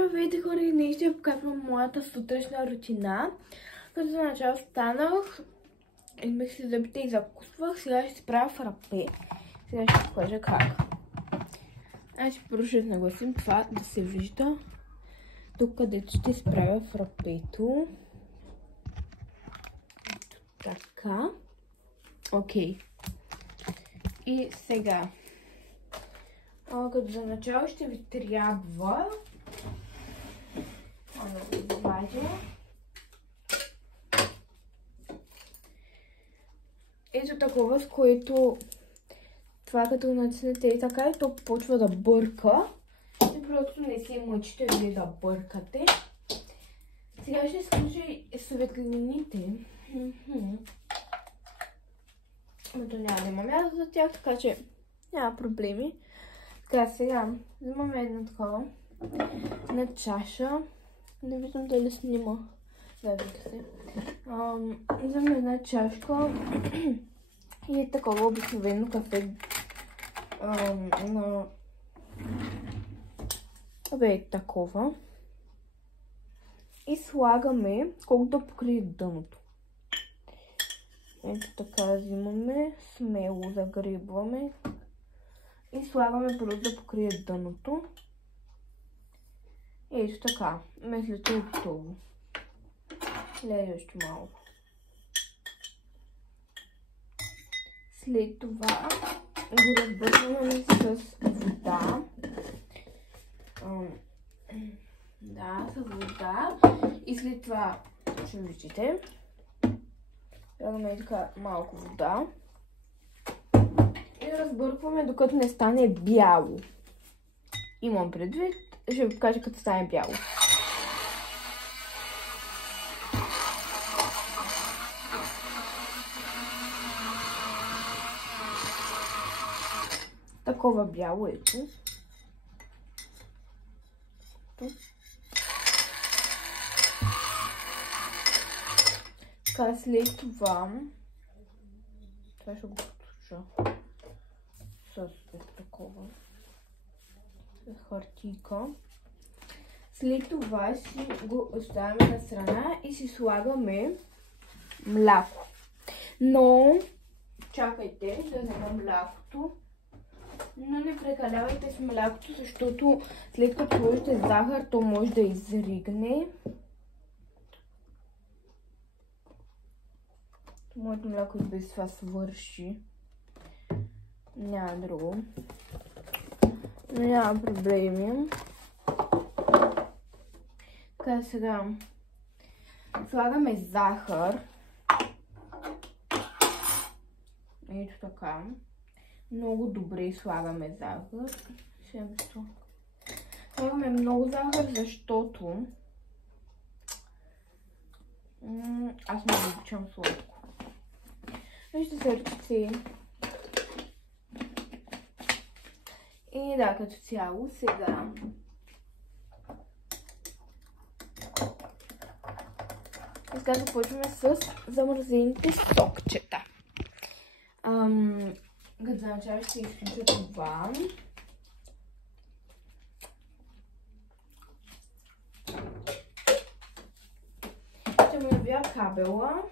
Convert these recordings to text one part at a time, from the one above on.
Здравейте хора, и днес ще покажам моята сутрешна рутина. Като за начало станах, измих си зъбите и закусвах. Сега ще си правя фрапе. Сега ще покажа как. Значи първо ще нагласим това да се вижда. Тук където ще си правя фрапето. Така. Окей. И сега. Като за начало ще ви трябва ето такова, с което това като натиснете и така, и то почва да бърка. И просто не се мъчите вие да бъркате. Сега ще изключа и светлините. Но няма да има място за тях, така че няма проблеми. Така, сега взимаме една такова на чаша. Не виждам дали снима. Да, вижда се. Вземем една чашка и е такова обикновено кафе на... такова. И слагаме колкото да покрие дъното. Ето така взимаме, смело загребваме и слагаме просто да покрие дъното. Ето така. Мисля, че е готово. Лея още малко. След това го разбързваме с вода. Да, с вода. И след това ще виждате. Слагаме така малко вода. И разбъркваме докато не стане бяло. Имам предвид. Ще ви покажа като стане бяло. Такова бяло ето. Така, след това ще го потуша с такова. Хартийка. След това си го оставяме на страна и си слагаме мляко. Но чакайте да взема млякото. Но не прекалявайте с млякото, защото след като сложите захар, то може да изригне. Моето мляко и без това свърши. Няма друго. Няма проблеми. Така, сега слагаме захар. Ето така. Много добре слагаме захар. Слагаме много захар, защото аз не обичам сладко. Вижте се ръце. И да, като цяло сега започваме с замразените сокчета. Като за начало ще изключа това. Ще му навия кабела.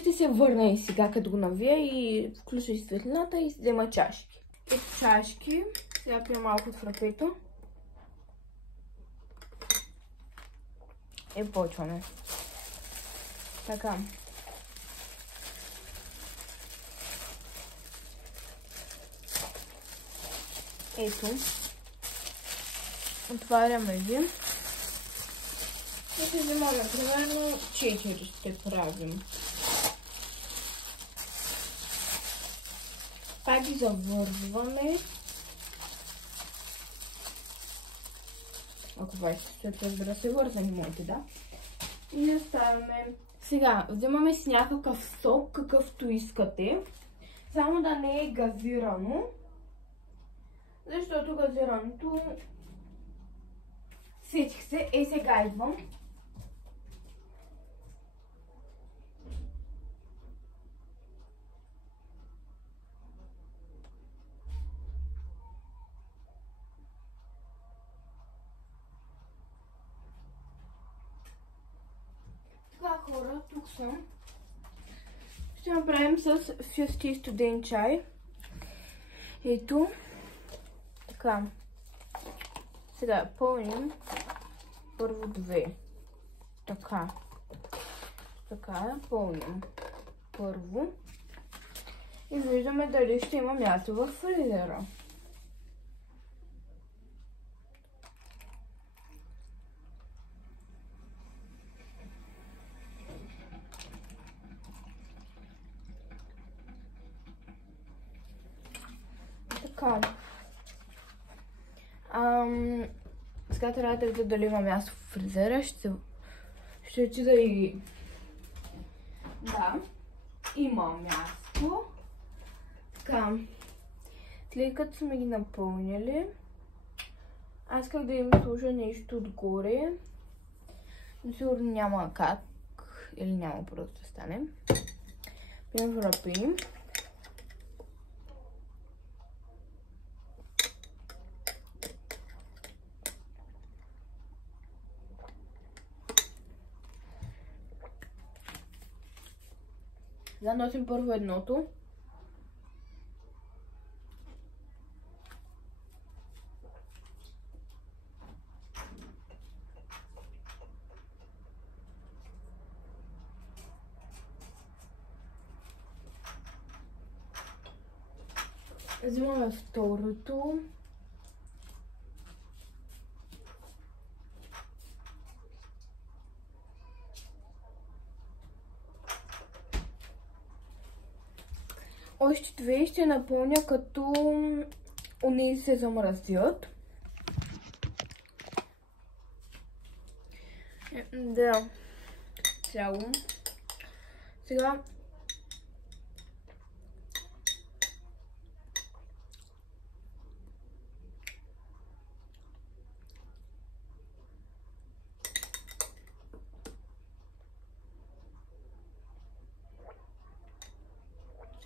Ще се върна и сега, като го навия и включа и светлината и взема чашки. Ето чашки. Сега пия малко от фрапето. И почваме. Така. Ето. Отваряме ги. И ще взимаме примерно 4 ще правим. Пак ги завързваме. Ако вашите ще разбира се вързани моите, да. И оставяме. Сега, взимаме с някакъв сок, какъвто искате. Само да не е газирано. Защото газираното... Сетих се. Сега идвам. тук съм. Ще направим с фюсти студен чай. Ето. Така. Сега пълним първо 2. Така. Така, пълним първо. И виждаме дали ще има място в фризера. Така. Сега трябва да видя дали има място в фризера. Ще отида и... Да, има място. Така. След като сме ги напълнили, аз исках да им сложа нещо отгоре. Но сигурно няма как. Или няма просто да стане. Пинем врапи. Заносим първо едното. Взимаме второто. Още 2 ще напълня, като онези се замразят. Да, цяло. Сега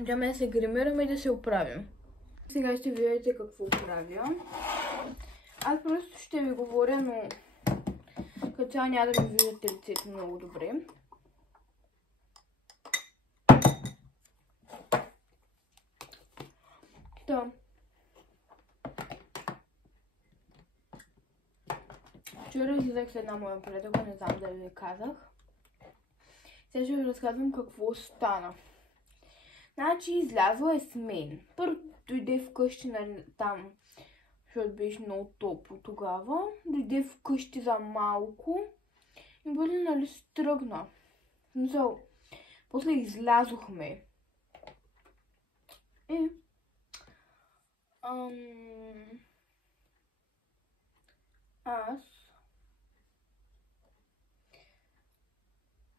идваме да се гримираме и да се оправим. Сега ще видите какво правя. Аз просто ще ви говоря, но като цяло няма да ми виждате лицето много добре. Та. Вчера излизах с една моя приятелка, не знам дали ви казах. Сега ще ви разказвам какво стана. Значи излязла е с мен. Първо дойде вкъщи, там, защото беше много топло тогава. Дойде вкъщи за малко и бъде, нали, стръгна. Смисъл, после излязохме. И аз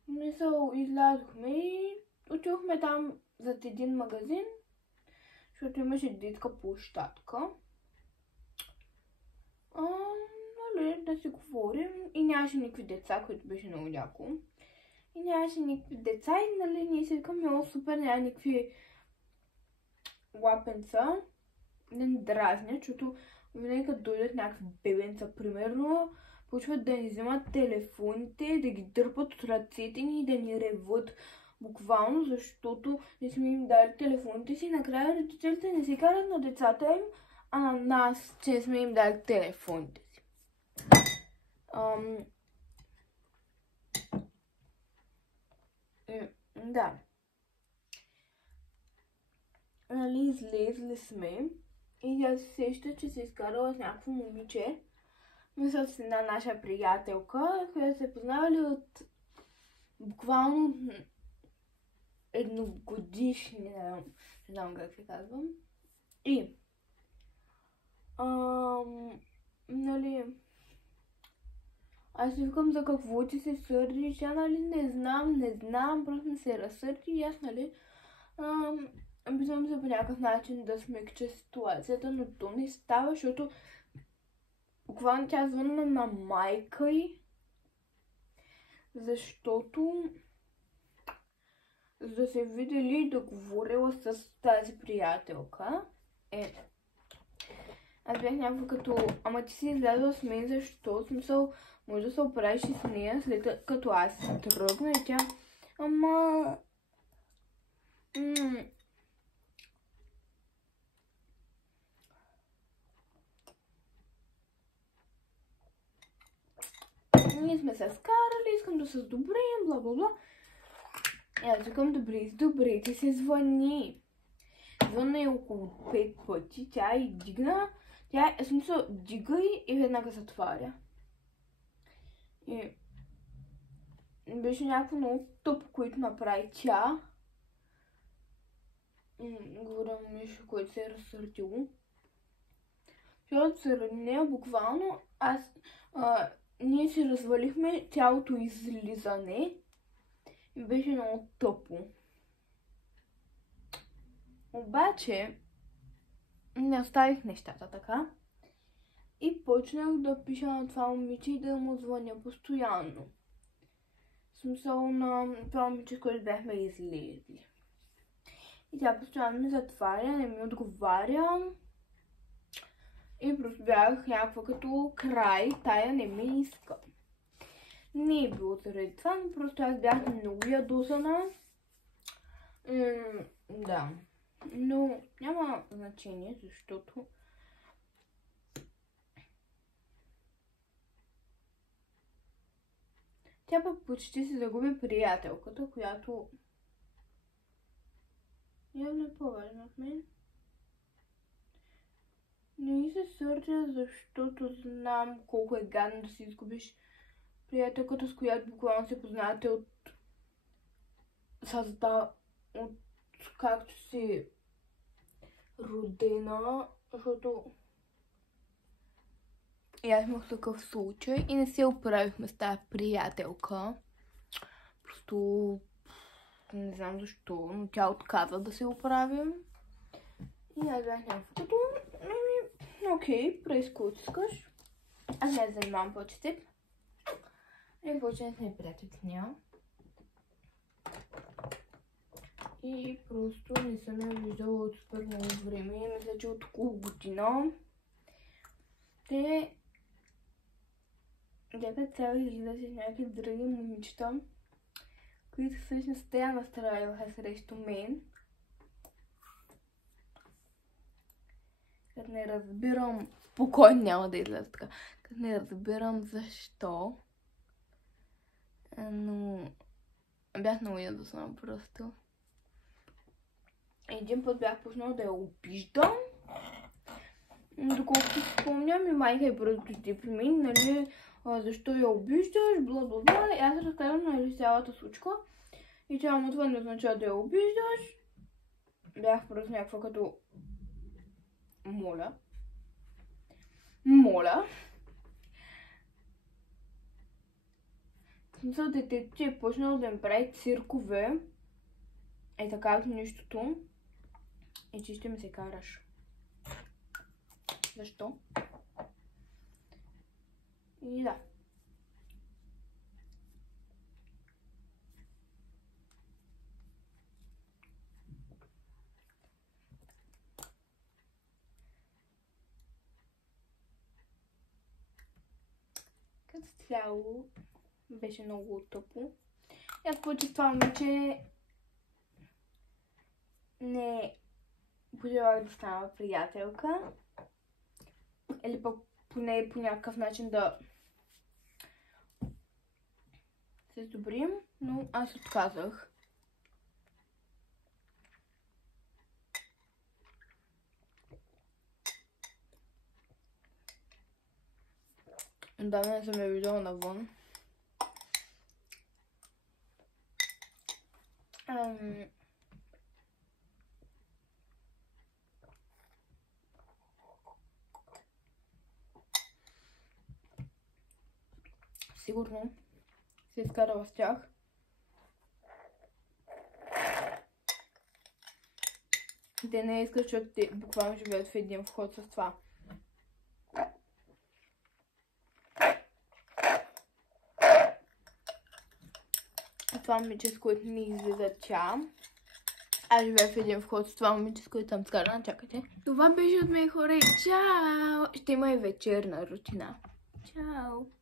смисъл, излязохме и отидохме там зад един магазин, защото имаше детска площадка. Нали, да си говорим и нямаше никакви деца, които беше много яко. И нямаше никакви деца и, нали, ние си викаме, о, супер, няма никакви лапенца. Да ни дразнят, защото винаги като дойдат някакви бебенца, примерно, почват да ни вземат телефоните, да ги дърпат от ръцете ни и да ни реват. Буквално, защото не сме им дали телефоните си. Накрая родителите не се карат на децата им, а на нас, че не сме им дали телефоните си. Да. Нали, излезли сме и тя се сеща, че се изкарала с някакво момиче. Мисля с една наша приятелка, която се познавали от буквално едногодишни, не знам как се казвам. И нали, аз си викам за какво ти се сърди, тя, нали, не знам, просто не се разсърди и аз, нали, опитвам се по някакъв начин да смекча ситуацията, но то не става, защото буквално тя звънна на майка й, защото за да се видели и да говорила с тази приятелка. Аз бях някаква като, ама ти си излязла с мен, защо? В смисъл, може да се оправиш и с нея, след като аз се тръгна и тя, Ама... Ние сме се скарали, искам да се сдобрим, бла-бла-бла. И аз викам, добре, ти се звъни. Звънна и около 5 пъти, тя и дигна. Тя е смисъл, дига и веднага затваря. И беше някакво много тъпо, което направи тя. Говоря нещо, което се е разсърдило. Защото заради нея буквално ние си развалихме цялото излизане. И беше много тъпо. Обаче не оставих нещата така. И почнах да пиша на това момиче и да му звъня постоянно. В смисъл на това момиче, с което бяхме излезли. И тя постоянно ми затваря, не ми отговаря. И просто бях някаква като край, тая не ме иска. Не е било заради това, но просто аз бях много ядосана. Да. Но няма значение, защото тя пък почти си загуби приятелката, която явно е по-важна от мен. Не се сърдя, защото знам колко е гадно да си изгубиш приятелката, с която буквално се познавате от както си родена, защото и аз имах такъв случай и не се оправихме с тази приятелка. Просто не знам защо, но тя отказа да се оправим. И аз бях някакво като, окей, прави каквото искаш. Аз не занимавам повече с теб. И повече не сме приятели с нея. И просто не съм я виждала от супер много време. Мисля, че от около година. Те бяха цяло излизаше с някакви други момичета, които всъщност те я настраиваха срещу мен. Като не разбирам, спокойно няма да излезе така, като не разбирам защо. Но бях много ядосана просто. Един път бях пуснала да я обиждам. Доколкото спомням, и майка е просто дойде при мен, нали, защо я обиждаш, бла-бла-бла. И аз разказвам, нали, цялата случка. И тя му това не означава да я обиждаш. Бях просто някаква като... Моля. В смисъл, детето е почнало да ми прави циркове. Е така от нищото. И че ще ми се караш. Защо? И да. Като цяло беше много тъпо. И аз почувствам, че не пожелах да стана приятелка. Или пък поне по някакъв начин да се сдобрим, но аз отказах. Да, не съм я видела навън. Сигурно се изкарала с тях. Те не искат, защото те буквално живеят в един вход с това. Това момиче, с което ми излиза тя. Аз живея в един вход с това момиче, с което съм скарана. Чакайте. Това беше от мен, хора. Чао! Ще има и вечерна рутина. Чао!